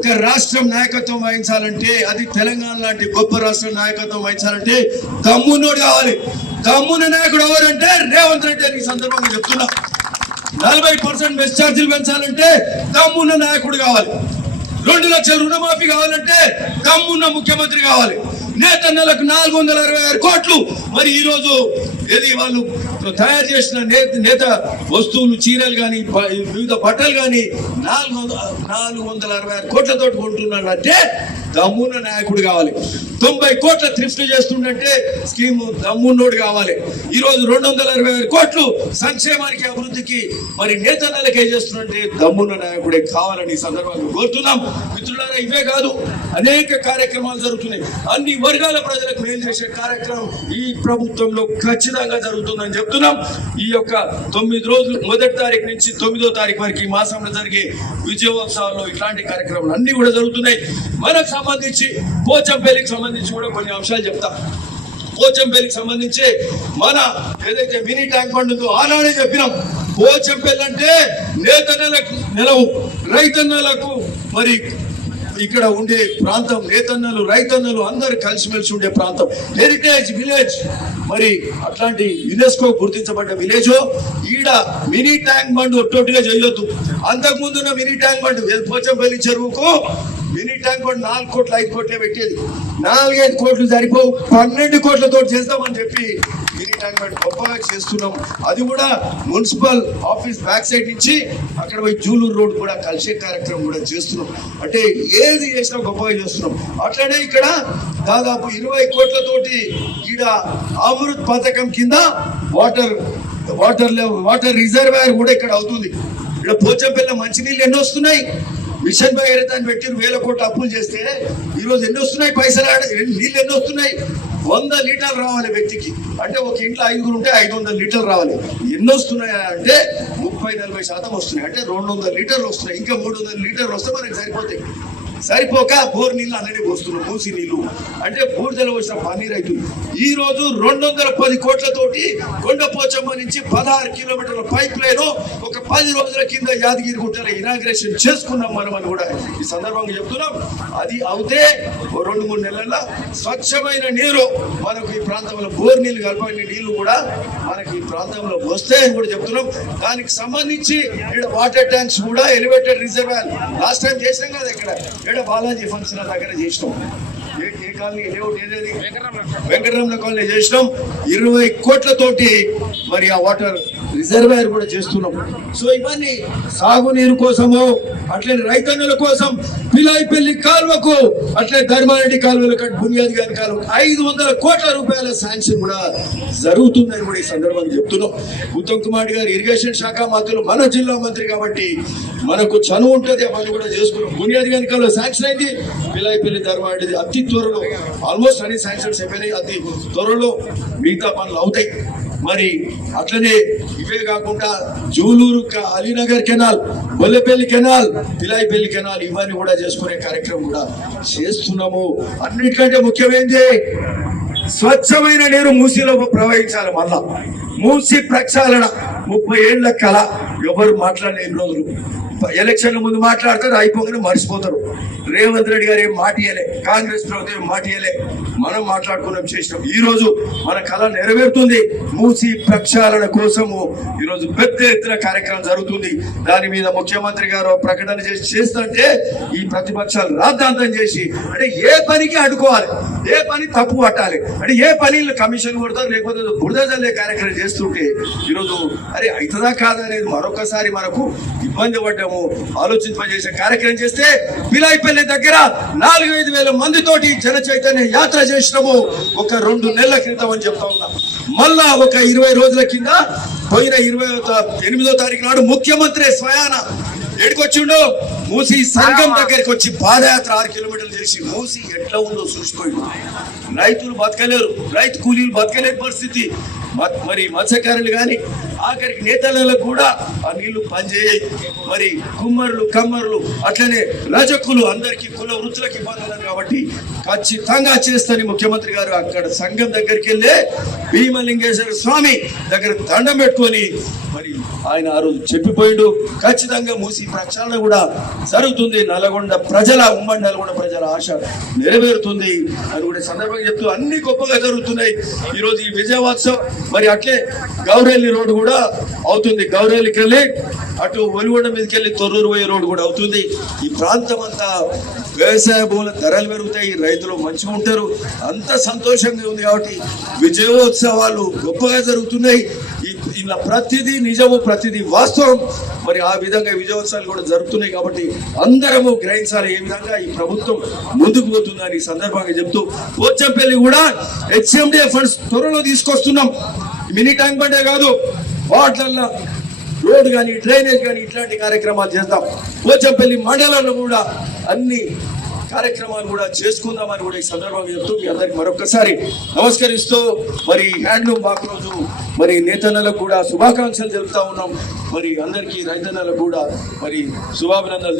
ఒక రాష్ట్రం నాయకత్వం వహించాలంటే అది తెలంగాణ లాంటి గొప్ప రాష్ట్రం నాయకత్వం వహించాలంటే కమ్మునోడు కావాలి. కమ్మున నాయకుడు ఎవరంటే రేవంత్ రెడ్డి అని సందర్భంగా చెప్తున్నా. నలభై పర్సెంట్ బెస్ ఛార్జీలు పెంచాలంటే కమ్మున్న నాయకుడు కావాలి. రెండు లక్షల రుణమాఫీ కావాలంటే కమ్మున్న ముఖ్యమంత్రి కావాలి. నేత నెలకు నాలుగు వందల అరవై ఆరు కోట్లు మరి ఈ రోజు ఏది వాళ్ళు తయారు చేసిన నేత నేత వస్తువులు చీరలు కానీ వివిధ బట్టలు కానీ నాలుగు వందల నాలుగు వందల అరవై ఆరు కోట్లతో కొంటున్నాడంటే దమ్మున్న నాయకుడు కావాలి. తొంభై కోట్ల థ్రిఫ్ట్ చేస్తుండంటే స్కీమ్ దమ్మున్నోడు కావాలి. ఈ రోజు రెండు వందల అరవై ఆరు కోట్లు సంక్షేమానికి అభివృద్ధికి మరి నేత నెలకే చేస్తుంటే దమ్మున్న నాయకుడే కావాలని ఈ సందర్భంగా కోరుతున్నాం. మిత్రులారా ఇవే కాదు అనేక కార్యక్రమాలు జరుగుతున్నాయి. అన్ని వర్గాల ప్రజలకు మేలు చేసే కార్యక్రమం ఈ ప్రభుత్వంలో ఖచ్చితంగా జరుగుతుందని చెప్తున్నాం. ఈ యొక్క తొమ్మిది రోజులు మొదటి తారీఖు నుంచి తొమ్మిదో తారీఖు వరకు ఈ మాసంలో జరిగే విజయోత్సవాల్లో ఇట్లాంటి కార్యక్రమాలు అన్ని కూడా జరుగుతున్నాయి. మనకు సంబంధించి పోచంపల్లికి సంబంధించి కూడా కొన్ని అంశాలు చెప్తా. పోచంపల్లికి సంబంధించి మన ఏదైతే మినీ ట్యాంక్ బండ్ ఉందో ఆనాడే చెప్పినాం. పోచంపల్లి అంటే నేత నెలకు నెలవు. రైతన్నలకు మరి ఇక్కడ ఉండే ప్రాంతం నేతన్నలు రైతన్నలు అందరు కలిసిమెలిసి ఉండే ప్రాంతం. హెరిటేజ్ విలేజ్ మరి అట్లాంటి యునెస్కో గుర్తించబడ్డ విలేజ్ ఈడ మినీ ట్యాంక్ బండ్ ఒట్టొట్టుగా చేయొద్దు. అంతకు ముందున్న మినీ ట్యాంక్ బండ్ పోచంపల్లి చెరువుకు మినీ కూడా నాలుగు కోట్లు ఐదు కోట్లే పెట్టేది. నాలుగైదు కోట్లు సరిపోవు పన్నెండు కోట్లతో చేస్తామని చెప్పి మినీ ట్యాంక్ గొప్పగా చేస్తున్నాం. అది కూడా మున్సిపల్ ఆఫీస్ బ్యాక్ సైడ్ నుంచి అక్కడ పోయి జూలూరు రోడ్ కూడా కలిసే కార్యక్రమం కూడా చేస్తున్నాం. అంటే ఏది చేసినా గొప్పగా చేస్తున్నాం. అట్లనే ఇక్కడ దాదాపు ఇరవై కోట్లతోటి ఈడ అమృత్ పథకం కింద వాటర్ వాటర్ వాటర్ రిజర్వాయర్ కూడా ఇక్కడ అవుతుంది. ఇక్కడ పోచంపల్లి మంచినీళ్ళు ఎన్ని వస్తున్నాయి. మిషన్ భగీరథ అని పెట్టి వేల కోట్లు అప్పులు చేస్తే ఈ రోజు ఎన్ని వస్తున్నాయి పైసలు? ఆడ నీళ్ళు ఎన్ని వస్తున్నాయి? వంద లీటర్లు రావాలి వ్యక్తికి. అంటే ఒక ఇంట్లో ఐదుగురు ఉంటే ఐదు వందల లీటర్లు రావాలి. ఎన్ని వస్తున్నాయా అంటే ముప్పై నలభై శాతం వస్తున్నాయి. అంటే రెండు వందల లీటర్లు వస్తున్నాయి. ఇంకా మూడు వందల లీటర్లు వస్తే మనకి సరిపోతాయి. సరిపోక బోర్ నీళ్ళు అలానే పోస్తున్నాం మూసి నీళ్ళు. అంటే బూడిదలు వచ్చిన పని రైతులు ఈ రోజు రెండు వందల పది కోట్లతోటి కొండపోచమ్మ నుంచి పదహారు కిలోమీటర్ల పైప్ లైన్ ఒక పది రోజుల కింద యాదగిరి గుట్టలో ఇనాగ్రేషన్ చేసుకున్నాం మనం అని కూడా ఈ సందర్భంగా చెప్తున్నాం. అది అవుతే రెండు మూడు నెలల స్వచ్ఛమైన నీరు మనకు ఈ ప్రాంతంలో బోర్ నీళ్ళు కలపని నీళ్ళు కూడా మనకి ఈ ప్రాంతంలో వస్తాయని కూడా చెప్తున్నాం. దానికి సంబంధించి ఇక్కడ వాటర్ ట్యాంక్స్ కూడా ఎలివేటెడ్ రిజర్వాయర్ లాస్ట్ టైం చేసాం కదా ఇక్కడ. ఇక్కడ బాలాజీ ఫంక్షన్ దగ్గర చేసినాం. కాలనీ లేఅవుట్ ఏదేది వెంకటరమణ కాలనీ. చేసినాం ఇరవై కోట్లతోటి మరి ఆ వాటర్ రిజర్వాయర్ కూడా చేస్తున్నాం. సో ఇవన్నీ సాగునీరు కోసము అట్లనే రైతన్నుల కోసం పిలాయిపల్లి కాలువకు అట్లే ధర్మారెడ్డి కాలువలు కట్ బునియాది గారి కాలువ ఐదు వందల కోట్ల రూపాయల శాంక్షన్ కూడా జరుగుతుందని కూడా ఈ సందర్భంగా చెప్తున్నాం. ఉత్తమ్ కుమార్ గారు ఇరిగేషన్ శాఖ మంత్రులు మన జిల్లా మంత్రి కాబట్టి మనకు చనువు ఉంటుంది అవన్నీ కూడా చేసుకున్నాం. బునియాది గారి కాలువ శాంక్షన్ అయింది పిలాయిపల్లి ధర్మారెడ్డి అతి త్వరలో ఆల్మోస్ట్ అన్ని శాంక్షన్స్ అయిపోయినాయి అతి త్వరలో మిగతా పనులు అవుతాయి. మరి అట్లనే ఇవే కాకుండా Juluru Alinagar canal Bollepalli canal Pilaipalli canal ఇవన్నీ కూడా చేసుకునే కార్యక్రమం కూడా చేస్తున్నాము. అన్నిటికంటే ముఖ్యమైనది స్వచ్ఛమైన నీరు మూసిలో ప్రవహించాలి మళ్ళా. మూసి ప్రక్షాళన ముప్పై ఏళ్ళ కళ ఎవరు మాట్లాడలేని రోజులు. ఎలక్షన్ల ముందు మాట్లాడతారు అయిపోగానే మర్చిపోతారు. రేవంత్ రెడ్డి గారు ఏం మాట ఇయ్యలే కాంగ్రెస్ ప్రభుత్వం ఏం మాట ఇయ్యలే. మనం మాట్లాడుకున్నాం చేసినాం. ఈ రోజు మన కళ నెరవేరుతుంది. మూసి ప్రక్షాళన కోసము ఈ రోజు పెద్ద ఎత్తున కార్యక్రమం జరుగుతుంది. దాని మీద ముఖ్యమంత్రి గారు ప్రకటన చేసి చేస్తుంటే ఈ ప్రతిపక్షాలు రాద్ధాంతం చేసి అంటే ఏ పనికి అడ్డుకోవాలి ఏ పని తప్పు పట్టాలి అంటే ఏ పని కమిషన్ కొడతారు లేకపోతే బురదజల్లే కార్యక్రమం చేస్తుంటే ఈరోజు అరే అవుతుందా కాదా అనేది మరొకసారి మనకు ఇబ్బంది పడ్డాం పడ్డాము ఆలోచింపజేసే కార్యక్రమం చేస్తే పిలాయిపల్లి దగ్గర నాలుగు ఐదు వేల మందితోటి జన చైతన్య యాత్ర చేసినాము. ఒక రెండు నెలల క్రితం అని చెప్తా ఉన్నా. మళ్ళా ఒక ఇరవై రోజుల కింద పోయిన ఇరవై ఎనిమిదో తారీఖు నాడు ముఖ్యమంత్రి స్వయాన ఎడికొచ్చిండు మూసి సంఘం దగ్గరికి వచ్చి పాదయాత్ర ఆరు కిలోమీటర్లు చేసి మూసి ఎట్లా ఉందో చూసిపోయిండు. రైతులు బతకలేరు. రైతు కూలీలు బతకలేని పరిస్థితి. మరి మత్స్యకారులు కానీ ఆఖరికి నేతలలో కూడా ఆ నీళ్ళు పనిచేయ మరి కుమ్మరులు కమ్మరులు అట్లనే రజకులు అందరికీ కుల వృత్తులకు ఇబ్బంది కాబట్టి ఖచ్చితంగా చేస్తని ముఖ్యమంత్రి గారు అక్కడ సంఘం దగ్గరికి వెళ్ళే భీమలింగేశ్వర స్వామి దగ్గర దండం పెట్టుకొని మరి ఆయన ఆ రోజు చెప్పిపోయిండు. ఖచ్చితంగా మూసి ప్రక్షాళన కూడా జరుగుతుంది. నల్గొండ ప్రజల ఉమ్మడి నల్గొండ ప్రజల ఆశ నెరవేరుతుంది. అని కూడా సందర్భంగా చెప్తూ అన్ని గొప్పగా జరుగుతున్నాయి. ఈరోజు ఈ విజయోత్సవం మరి అట్లే గౌరెల్లి రోడ్డు కూడా అవుతుంది. గౌరెల్లికి వెళ్ళి అటు ఒలిగొండ మీదకి వెళ్ళి తొర్రూరు పోయే రోడ్డు కూడా అవుతుంది. ఈ ప్రాంతం అంతా వ్యవసాయ భూముల ధరలు పెరుగుతాయి. రైతులు మంచిగా ఉంటారు. అంత సంతోషంగా ఉంది కాబట్టి విజయోత్సవాలు గొప్పగా జరుగుతున్నాయి. ఇలా ప్రతిదీ నిజము ప్రతిదీ వాస్తవం. మరి ఆ విధంగా విజయోత్సవాలు కూడా జరుగుతున్నాయి కాబట్టి అందరము గ్రహించాలి ఏ విధంగా ఈ ప్రభుత్వం ముందుకు పోతుందని ఈ సందర్భంగా చెప్తూ పోచంపల్లి కూడా హెచ్ఎండిఏ ఫండ్స్ త్వరలో తీసుకొస్తున్నాం. మినీ ట్యాంక్ బండే కాదు వాటిలల్లో రోడ్ కానీ డ్రైనేజ్ కానీ ఇట్లాంటి కార్యక్రమాలు చేద్దాం. పోచంపల్లి మండలంలో కూడా అన్ని కార్యక్రమాలు కూడా చేసుకుందామని కూడా ఈ సందర్భంగా చెప్తూ మీ అందరికి మరొకసారి నమస్కరిస్తూ మరి హ్యాండ్లూమ్ బాక్ రోజు మరి నేతన్నలకు కూడా శుభాకాంక్షలు తెలుపుతా ఉన్నాం. మరి అందరికీ రైతన్నలకు కూడా మరి శుభాభినందనలు